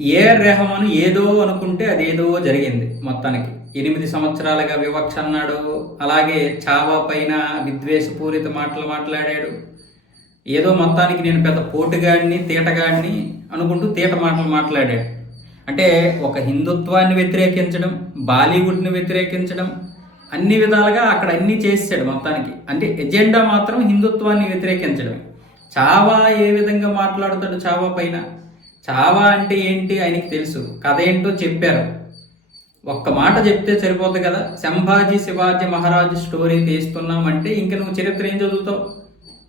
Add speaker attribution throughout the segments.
Speaker 1: AR Rahman ఏదో అనుకుంటే అదేదో జరిగింది మొత్తానికి. ఎనిమిది సంవత్సరాలుగా వివక్ష అన్నాడు. అలాగే చావా పైన విద్వేషపూరిత మాటలు మాట్లాడాడు. ఏదో మొత్తానికి నేను పెద్ద పోటుగాడిని తీటగాడిని అనుకుంటూ తీట మాటలు మాట్లాడాడు. అంటే ఒక హిందుత్వాన్ని వ్యతిరేకించడం బాలీవుడ్ని వ్యతిరేకించడం అన్ని విధాలుగా అక్కడ అన్ని చేసాడు మొత్తానికి. అంటే ఎజెండా మాత్రం హిందుత్వాన్ని వ్యతిరేకించడం చావా ఏ విధంగా మాట్లాడుతాడు చావా పైన? చావా అంటే ఏంటి ఆయనకి తెలుసు. కథ ఏంటో చెప్పారు. ఒక్క మాట చెప్తే సరిపోతుంది కదా? సంభాజీ శివాజీ మహారాజు స్టోరీ తీస్తున్నామంటే ఇంక నువ్వు చరిత్ర ఏం చదువుతావు?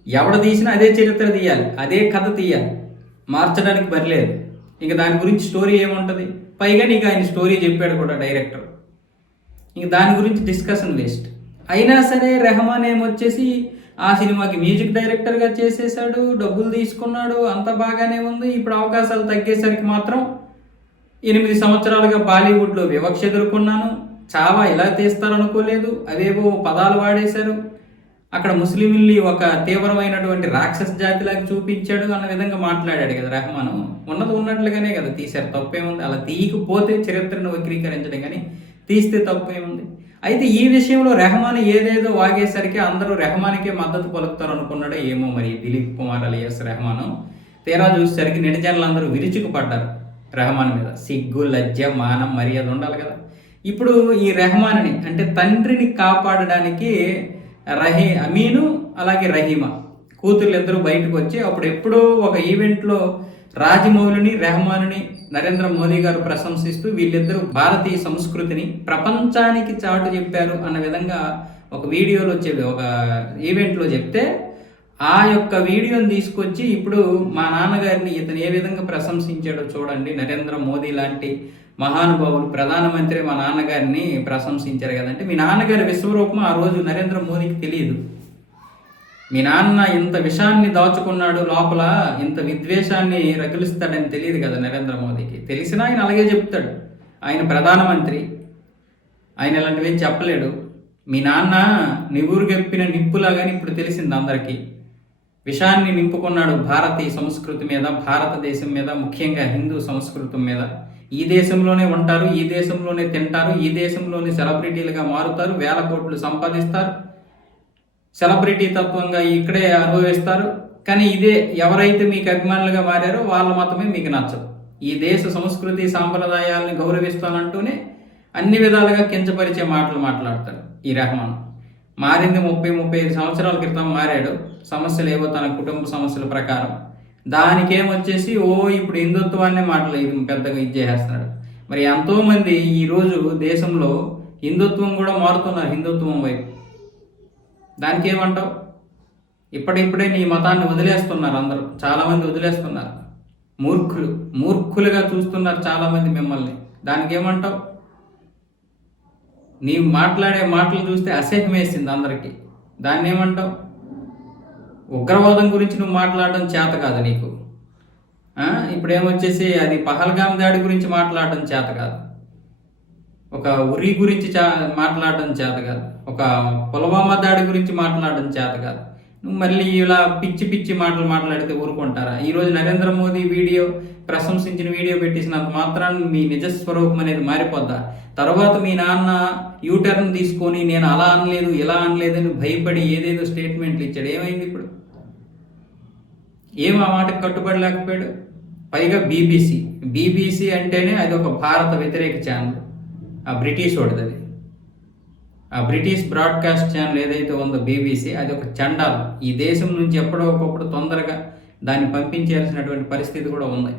Speaker 1: ఎవడ తీసినా అదే చరిత్ర తీయాలి అదే కథ తీయాలి. మార్చడానికి బరిలేదు. ఇంక దాని గురించి స్టోరీ ఏముంటుంది? పైగా నీకు ఆయన స్టోరీ చెప్పాడు కూడా డైరెక్టర్. ఇంక దాని గురించి డిస్కషన్ వేస్ట్. అయినా సరే రెహమాన్ ఏమొచ్చేసి ఆ సినిమాకి మ్యూజిక్ డైరెక్టర్గా చేసేసాడు డబ్బులు తీసుకున్నాడు అంత బాగానే ఉంది. ఇప్పుడు అవకాశాలు తగ్గేసరికి మాత్రం ఎనిమిది సంవత్సరాలుగా బాలీవుడ్లో వివక్ష ఎదుర్కొన్నాను. చావా ఇలా తీస్తారనుకోలేదు. అవేవో పదాలు వాడేశారు. అక్కడ ముస్లింల్ని ఒక తీవ్రమైనటువంటి రాక్షస జాతిలాగా చూపించాడు అన్న విధంగా మాట్లాడాడు కదా రెహమాను. ఉన్నది ఉన్నట్లుగానే కదా తీశారు. తప్పేముంది? అలా తీయకపోతే చరిత్రను వక్రీకరించడం కానీ తీస్తే తప్పేముంది? అయితే ఈ విషయంలో రెహమాన్ ఏదేదో వాగేసరికి అందరూ రెహమాన్కే మద్దతు పలుకుతారు అనుకున్నాడో ఏమో మరి దిలీప్ కుమార్ అలియాస్ రెహమాను. తీరా చూసేసరికి నెటిజన్లందరూ విరుచుకుపడ్డారు రెహమాన్ మీద. సిగ్గు లజ్జ మానం మర్యాద ఉండాలి కదా. ఇప్పుడు ఈ రెహమాన్ని అంటే తండ్రిని కాపాడడానికి రహీ అమీను అలాగే రహీమా కూతుర్లు ఇద్దరు బయటకు వచ్చి అప్పుడు ఎప్పుడో ఒక ఈవెంట్లో రాజమౌళిని రెహమానుని నరేంద్ర మోదీ గారు ప్రశంసిస్తూ వీళ్ళిద్దరూ భారతీయ సంస్కృతిని ప్రపంచానికి చాటు చెప్పారు అన్న విధంగా ఒక వీడియోలో చెప్పి ఒక ఈవెంట్లో చెప్తే ఆ యొక్క వీడియోని తీసుకొచ్చి ఇప్పుడు మా నాన్నగారిని ఇతను ఏ విధంగా ప్రశంసించాడో చూడండి. నరేంద్ర మోదీ లాంటి మహానుభావులు ప్రధానమంత్రి మా నాన్నగారిని ప్రశంసించారు కదంటే మీ నాన్నగారి విశ్వరూపం ఆ రోజు నరేంద్ర మోదీకి తెలియదు. మీ నాన్న ఇంత విషాన్ని దాచుకున్నాడు లోపల ఇంత విద్వేషాన్ని రగిలిస్తాడని తెలియదు కదా నరేంద్ర మోదీకి. తెలిసినా ఆయన అలాగే చెప్తాడు. ఆయన ప్రధానమంత్రి. ఆయన ఇలాంటివి చెప్పలేడు. మీ నాన్న నివురు గప్పిన నిప్పులాగాని ఇప్పుడు తెలిసింది అందరికీ. విషాన్ని నింపుకున్నాడు భారతీయ సంస్కృతి మీద భారతదేశం మీద ముఖ్యంగా హిందూ సంస్కృతి మీద. ఈ దేశంలోనే ఉంటారు ఈ దేశంలోనే తింటారు ఈ దేశంలోనే సెలబ్రిటీలుగా మారుతారు వేల కోట్లు సంపాదిస్తారు. సెలబ్రిటీ తత్వంగా ఇక్కడే అనుభవిస్తారు. కానీ ఇదే ఎవరైతే మీకు అభిమానులుగా మారారో వాళ్ళ మాత్రమే మీకు నచ్చదు ఈ దేశ సంస్కృతి సాంప్రదాయాలను గౌరవిస్తానంటూనే అన్ని విధాలుగా కించపరిచే మాటలు మాట్లాడతాడు ఈ రెహమాన్. మారింది ముప్పై ముప్పై ఐదు సంవత్సరాల క్రితం మారాడు. సమస్యలు ఏవో తన కుటుంబ సమస్యల ప్రకారం. దానికేమొచ్చేసి ఓ ఇప్పుడు హిందుత్వాన్నే మాటలు ఇది పెద్దగా ఇది చేసేస్తున్నాడు. మరి ఎంతోమంది ఈరోజు దేశంలో హిందుత్వం కూడా మారుతున్నారు హిందుత్వం వైపు. దానికి ఏమంటావు ఇప్పుడిప్పుడే నీ మతాన్ని వదిలేస్తున్నారు అందరూ. చాలామంది వదిలేస్తున్నారు. మూర్ఖులు. మూర్ఖులుగా చూస్తున్నారు చాలామంది మిమ్మల్ని. దానికి ఏమంటావు నీ మాట్లాడే మాటలు చూస్తే అసహ్యం వేసింది అందరికీ. దాన్ని ఏమంటావు ఉగ్రవాదం గురించి నువ్వు మాట్లాడడం చేత కాదు నీకు. ఇప్పుడు ఏమొచ్చేసి అది పహల్గామ్ దాడి గురించి మాట్లాడడం చేత కాదు. ఒక ఉరి గురించి చా మాట్లాడడం చేత కాదు. ఒక పులవామా దాడి గురించి మాట్లాడడం చేత కాదు. నువ్వు మళ్ళీ ఇలా పిచ్చి పిచ్చి మాటలు మాట్లాడితే ఊరుకుంటారా? ఈరోజు నరేంద్ర మోదీ వీడియో ప్రశంసించిన వీడియో పెట్టేసినంత మాత్రాన్ని మీ నిజ స్వరూపం అనేది మారిపోద్దా? తర్వాత మీ నాన్న యూటర్న్ తీసుకొని నేను అలా అనలేదు ఇలా అనలేదని భయపడి ఏదేదో స్టేట్మెంట్లు ఇచ్చాడు. ఏమైంది ఇప్పుడు? ఏం ఆ మాటకు కట్టుబడి లేకపోయాడు? పైగా బీబీసీ. బీబీసీ అంటేనే అది ఒక భారత వ్యతిరేక ఛానల్. ఆ బ్రిటిష్ వాడిది ఆ బ్రిటిష్ బ్రాడ్కాస్ట్ ఛానల్ ఏదైతే ఉందో బీబీసీ అది ఒక చండాలం. ఈ దేశం నుంచి ఎప్పుడో ఒకప్పుడు తొందరగా దాన్ని పంపించాల్సినటువంటి పరిస్థితి కూడా ఉంది.